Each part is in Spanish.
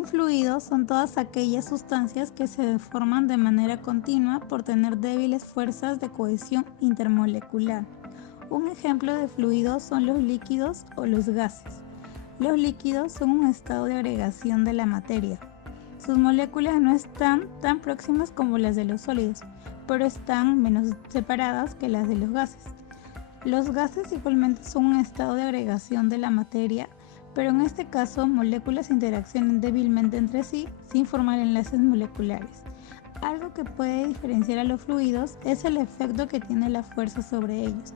Un fluido son todas aquellas sustancias que se deforman de manera continua por tener débiles fuerzas de cohesión intermolecular. Un ejemplo de fluidos son los líquidos o los gases. Los líquidos son un estado de agregación de la materia. Sus moléculas no están tan próximas como las de los sólidos, pero están menos separadas que las de los gases. Los gases igualmente son un estado de agregación de la materia, pero en este caso moléculas interaccionan débilmente entre sí sin formar enlaces moleculares. Algo que puede diferenciar a los fluidos es el efecto que tiene la fuerza sobre ellos.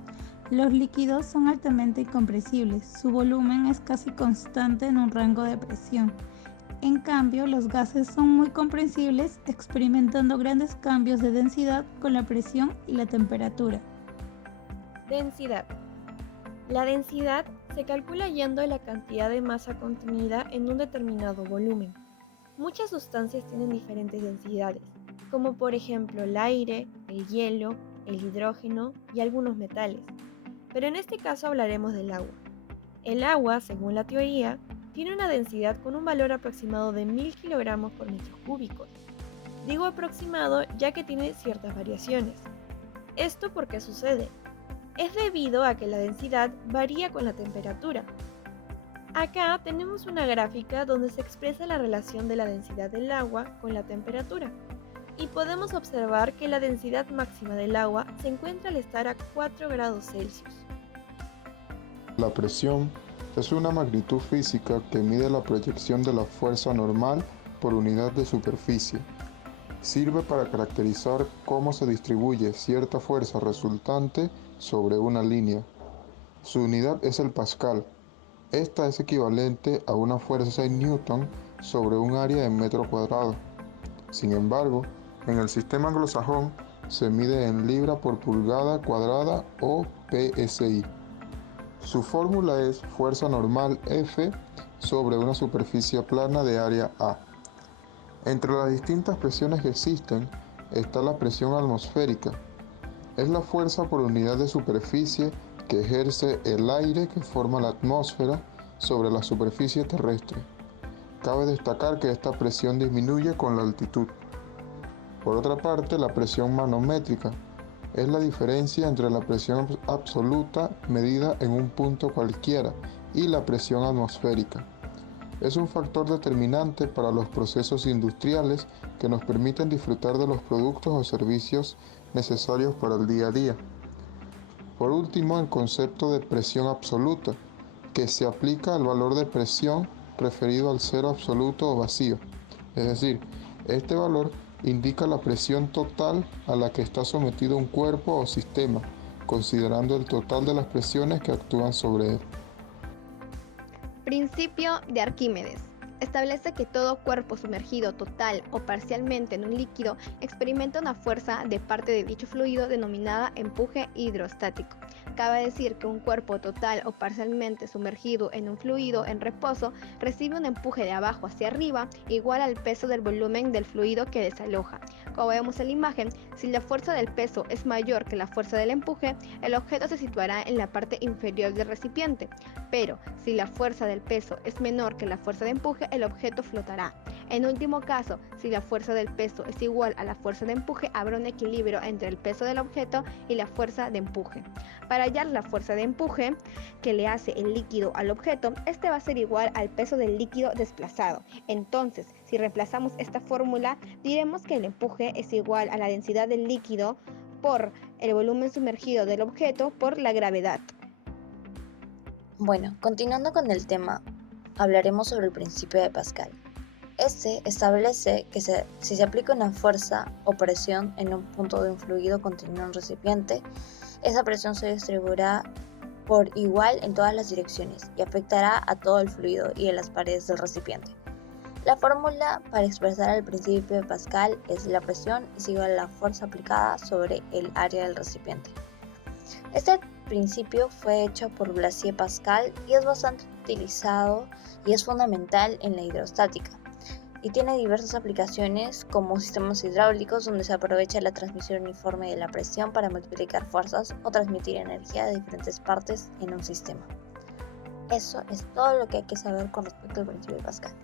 Los líquidos son altamente incompresibles, su volumen es casi constante en un rango de presión. En cambio, los gases son muy compresibles, experimentando grandes cambios de densidad con la presión y la temperatura. Densidad. La densidad se calcula yendo la cantidad de masa contenida en un determinado volumen. Muchas sustancias tienen diferentes densidades, como por ejemplo el aire, el hielo, el hidrógeno y algunos metales. Pero en este caso hablaremos del agua. El agua, según la teoría, tiene una densidad con un valor aproximado de 1000 kilogramos por metros cúbicos. Digo aproximado ya que tiene ciertas variaciones. ¿Esto por qué sucede? Es debido a que la densidad varía con la temperatura. Acá tenemos una gráfica donde se expresa la relación de la densidad del agua con la temperatura. Y podemos observar que la densidad máxima del agua se encuentra al estar a 4 grados Celsius. La presión es una magnitud física que mide la proyección de la fuerza normal por unidad de superficie. Sirve para caracterizar cómo se distribuye cierta fuerza resultante sobre una línea. Su unidad es el pascal. Esta es equivalente a una fuerza 6 newton sobre un área en metro cuadrado. Sin embargo, en el sistema anglosajón se mide en libra por pulgada cuadrada o PSI. Su fórmula es fuerza normal F sobre una superficie plana de área A. Entre las distintas presiones que existen está la presión atmosférica. Es la fuerza por unidad de superficie que ejerce el aire que forma la atmósfera sobre la superficie terrestre. Cabe destacar que esta presión disminuye con la altitud. Por otra parte, la presión manométrica es la diferencia entre la presión absoluta medida en un punto cualquiera y la presión atmosférica. Es un factor determinante para los procesos industriales que nos permiten disfrutar de los productos o servicios necesarios para el día a día. Por último, el concepto de presión absoluta, que se aplica al valor de presión referido al cero absoluto o vacío. Es decir, este valor indica la presión total a la que está sometido un cuerpo o sistema, considerando el total de las presiones que actúan sobre él. Principio de Arquímedes. Establece que todo cuerpo sumergido total o parcialmente en un líquido experimenta una fuerza de parte de dicho fluido denominada empuje hidrostático. Cabe decir que un cuerpo total o parcialmente sumergido en un fluido en reposo recibe un empuje de abajo hacia arriba igual al peso del volumen del fluido que desaloja. Como vemos en la imagen, si la fuerza del peso es mayor que la fuerza del empuje, el objeto se situará en la parte inferior del recipiente, pero si la fuerza del peso es menor que la fuerza de empuje, el objeto flotará. En último caso, si la fuerza del peso es igual a la fuerza de empuje, habrá un equilibrio entre el peso del objeto y la fuerza de empuje. Para hallar la fuerza de empuje que le hace el líquido al objeto, este va a ser igual al peso del líquido desplazado. Entonces, si reemplazamos esta fórmula, diremos que el empuje es igual a la densidad del líquido por el volumen sumergido del objeto por la gravedad. Bueno, continuando con el tema, hablaremos sobre el principio de Pascal. Este establece que si se aplica una fuerza o presión en un punto de un fluido contenido en un recipiente, esa presión se distribuirá por igual en todas las direcciones y afectará a todo el fluido y a las paredes del recipiente. La fórmula para expresar el principio de Pascal es la presión es igual a la fuerza aplicada sobre el área del recipiente. Este principio fue hecho por Blaise Pascal y es bastante utilizado y es fundamental en la hidrostática. Y tiene diversas aplicaciones como sistemas hidráulicos donde se aprovecha la transmisión uniforme de la presión para multiplicar fuerzas o transmitir energía de diferentes partes en un sistema. Eso es todo lo que hay que saber con respecto al principio de Pascal.